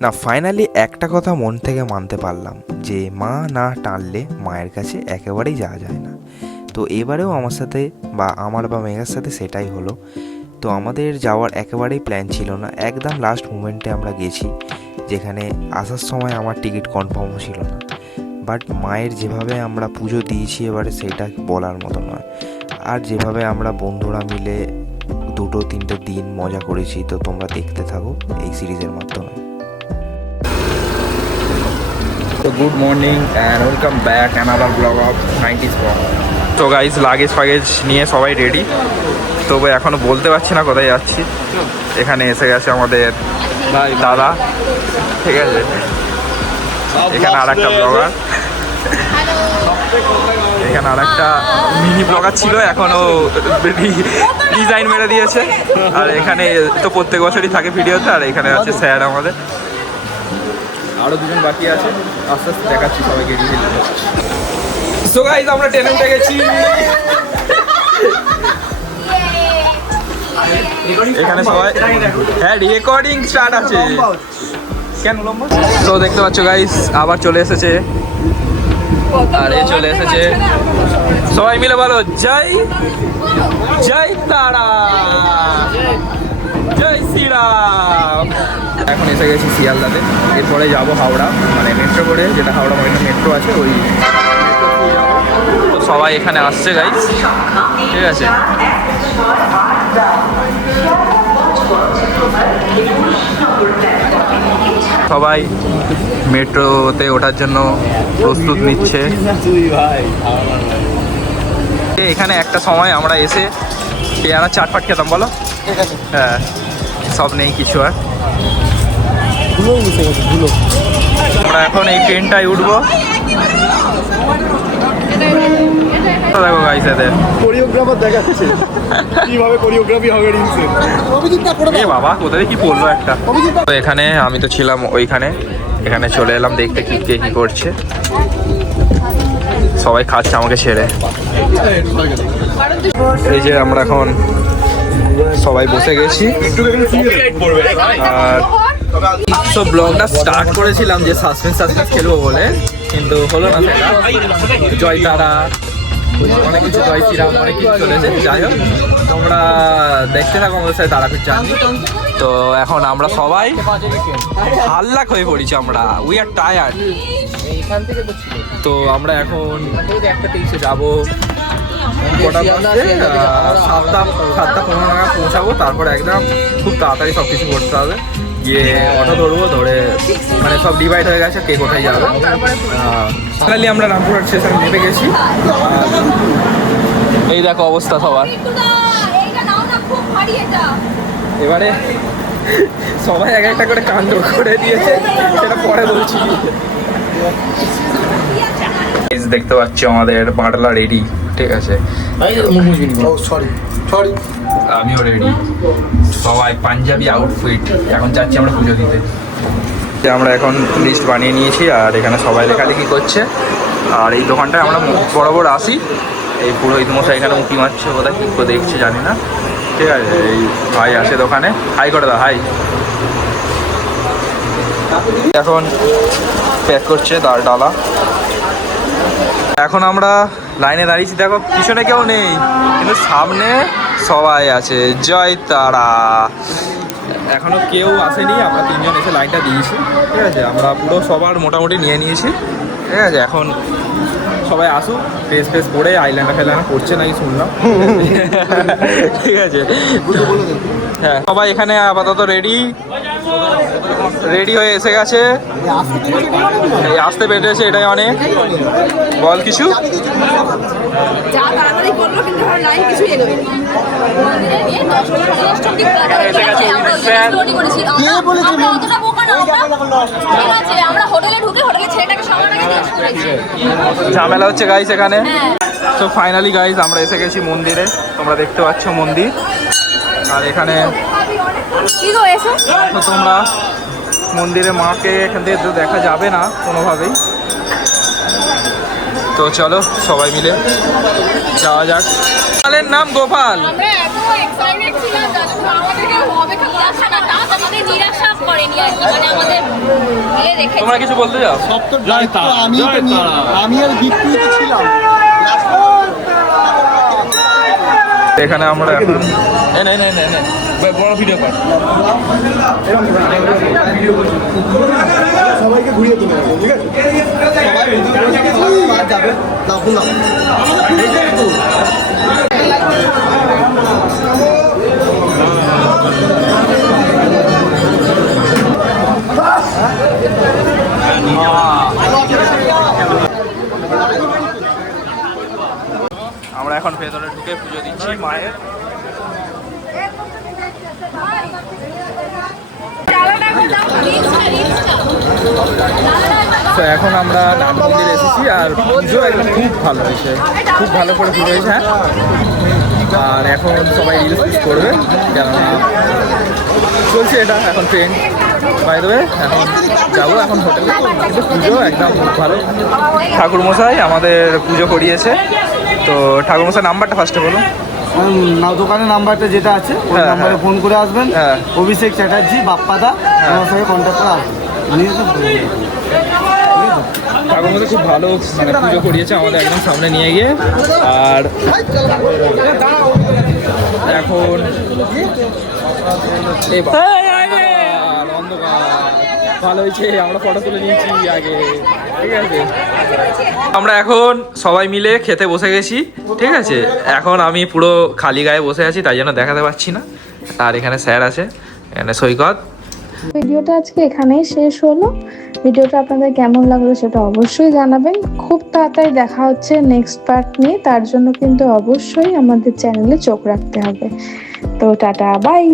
না, ফাইনালি একটা কথা মন থেকে মানতে পারলাম যে মা না টানলে মায়ের কাছে একেবারেই যাওয়া যায় না। তো এবারেও আমার সাথে বা আমার বা মেঘার সাথে সেটাই হলো। তো আমাদের যাওয়ার একেবারেই প্ল্যান ছিল না, একদম লাস্ট মোমেন্টে আমরা গেছি, যেখানে আসার সময় আমার টিকিট কনফার্মও ছিল না। বাট মায়ের যেভাবে আমরা পুজো দিয়েছি এবারে, সেটা বলার মতো নয়। আর যেভাবে আমরা বন্ধুরা মিলে 2-3টে দিন মজা করেছি, তো তোমরা দেখতে থাকো এই সিরিজের মাধ্যমে। So good morning and welcome back another vlog of 90s vlog. তো গাইজ লাগেজ ফাগেজ নিয়ে সবাই রেডি, তবে এখনো বলতে পারছি না কোথায় যাচ্ছি। এখানে এসে গেছে আমাদের দাদা, ঠিক আছে। এখানে আর একটা ব্লগার, এখানে আর একটা মিনি ব্লগার ছিল, এখনো ডিজাইন মেরে দিয়েছে। আর এখানে তো প্রত্যেক বছরই থাকে ভিডিওতে। আর এখানে আছে স্যার আমাদের, আরো দুজন বাকি আছে, আস্তে আস্তে দেখাচ্ছি সবাইকে। সো গাইস আমরা ট্রেনে উঠে গেছি। এখানে সবাই, হ্যাঁ রেকর্ডিং স্টার্ট আছে। কেন লম্বা? তো দেখতে পাচ্ছ গাইস আবার চলে এসেছে, আর এ চলে এসেছে। সবাই মিলে বলো জয় জয় তারা, জয় শ্রীরাম। এখন এসে গেছি শিয়ালদাতে, এরপরে যাবো হাওড়া, মানে মেট্রো করে, যেটা হাওড়া ময়না মেট্রো আছে ওই তো সবাই এখানে আসছে গাইস, ঠিক আছে। সবাই মেট্রোতে ওঠার জন্য প্রস্তুত নিচ্ছে। এখানে একটা সময় আমরা এসে পেয়ারা চাটপাট খেতাম, বলো? হ্যাঁ, সব নেই কিছু আর। আমরা এখন এই ট্রেনটায় উঠবো। দেখো গাইস এদের কোরিওগ্রাফার দেখাচ্ছে কিভাবে কোরিওগ্রাফি হবে রিলসে। এ বাবা কোথায় কি পড়লো একটা। তো এখানে আমি তো ছিলাম ওইখানে, এখানে চলে এলাম দেখতে কি কে কি করছে। সবাই খাচ্ছে আমাকে ছেড়ে। এই যে আমরা এখন সবাই বসে গেছি। আর সব ব্লগটা স্টার্ট করেছিলাম যে সাসপেন্স খেলবো বলে, কিন্তু হলো না সেটা। জয় তারা, অনেক কিছু, জয় শ্রীরাম, অনেক কিছু চলেছে। যাই হোক, তোমরা দেখতে থাকো আমাদের সাথে তারাপীঠ জার্নি। তো এখন আমরা সবাই হাল্লাক হয়ে পড়েছি, আমরা উই আর টায়ার্ড। তো আমরা এখন যাবো, কটা বাজে? 7টা 15 নাগাদ পৌঁছাবো। তারপরে একদম খুব তাড়াতাড়ি সব কিছু করতে হবে, গিয়ে অটো ধরবো, ধরে মানে সব ডিভাইড হয়ে গেছে কে কোথায় যাবে। ফাইনালি আমরা রামপুরহাট স্টেশন নেমে গেছি। এই দেখো অবস্থা সবার। এবারে সবাই এক একটা করে কাণ্ড করে দিয়েছে, সেটা পরে বলছি। দেখতে পাচ্ছ আমাদের বাটলা রেডি, ঠিক আছে। আমিও রেডি, সবাই পাঞ্জাবি আউটফিট। এখন যাচ্ছি আমরা পুজো দিতে। আমরা এখন লিস্ট বানিয়ে নিয়েছি, আর এখানে সবাই লেখালেখি করছে। আর এই দোকানটায় আমরা বরাবর আসি। এই পুরো ইতিমশাই এখানে উঁকি মারছে, কোথায় কী করে দেখছে জানি না, ঠিক আছে। এই ভাই আসে দোকানে, হাই করে দাও, হাই। এখন প্যাক করছে তার ডালা। এখন আমরা লাইনে দাঁড়িয়েছি, দেখো পিছনে কেউ নেই, কিন্তু সামনে সবাই আছে। জয় তারা। এখনো কেউ আসেনি, আমরা 3জন এসে লাইনটা দিয়েছি, ঠিক আছে। আমরা পুরো সবার মোটামুটি নিয়ে নিয়েছি, ঠিক আছে। এখন সবাই আসুক, ফেস ফেস পরে আইল্যান্ডার ফেলানা করছে নাকি শুনলাম, ঠিক আছে। হ্যাঁ, সবাই এখানে আপাতত রেডি হয়ে এসে গেছে। এই আসতে পেরেছে, এটাই অনেক। বল কিছু। ঝামেলা হচ্ছে গাইস এখানে। তো ফাইনালি গাইস আমরা এসে গেছি মন্দিরে, তোমরা দেখতে পাচ্ছ মন্দির। আর এখানে তো তোমরা মন্দিরে মাকে এখান থেকে তো দেখা যাবে না কোনোভাবেই। তো চলো সবাই মিলে যাওয়া যাক। গোপালের নাম গোপাল। তোমরা কিছু বলতে চাও? আমি আর গিফট ছিলাম। এখানে আমরা এখন বড় ভিডিও কর। সবাইকে ঘুরিয়ে তুলে রাখো, ঠিক আছে? সবাই যাবে না। আমরা এখন ভেতরে ঢুকে পুজো দিচ্ছি মায়ের। তো এখন আমরা নাট মন্দিরে এসেছি আর পুজো একদম খুব ভালো হয়েছে, খুব ভালো করে পুজো হয়েছে। হ্যাঁ, আর এখন সবাই রিলস টিলস করবে, কেননা চলছে এটা এখন ট্রেন্ড। বাই দ্য ওয়ে এখন যাবো এখন হোটেলে, কিন্তু পুজো একদম খুব ভালো। ঠাকুরমশাই আমাদের পুজো করিয়েছে। তো ঠাকুরমশাই নাম্বারটা ফার্স্টে বলুন। দোকানের নাম্বারটা যেটা আছে ওই হ্যাঁ, নাম্বারে ফোন করে আসবেন। হ্যাঁ। অভিষেক চ্যাটার্জি বাপ্পাদা, আমার সঙ্গে কন্ট্যাক্ট করে আসবেন। ঠাকুরমশাই খুব ভালো মানে পুজো করিয়েছে আমাদের একদম সামনে নিয়ে গিয়ে। আর এখন ভালো হয়েছে, আমরা ফটো তুলে নিয়েছি আগে, ঠিক আছে। আমরা এখন সবাই মিলে খেতে বসে গেছি, ঠিক আছে। এখন আমি পুরো খালি গায়ে বসে আছি, তাই জন্য দেখাতে পারছি না। আর এখানে স্যার আছে, এখানে সৈকত। ভিডিওটা আজকে এখানেই শেষ হলো। ভিডিওটা আপনাদের কেমন লাগলো সেটা অবশ্যই জানাবেন। খুব তাড়াতাড়ি দেখা হচ্ছে নেক্সট পার্ট নিয়ে, তার জন্য কিন্তু অবশ্যই আমাদের চ্যানেলে চোখ রাখতে হবে। তো টাটা, বাই।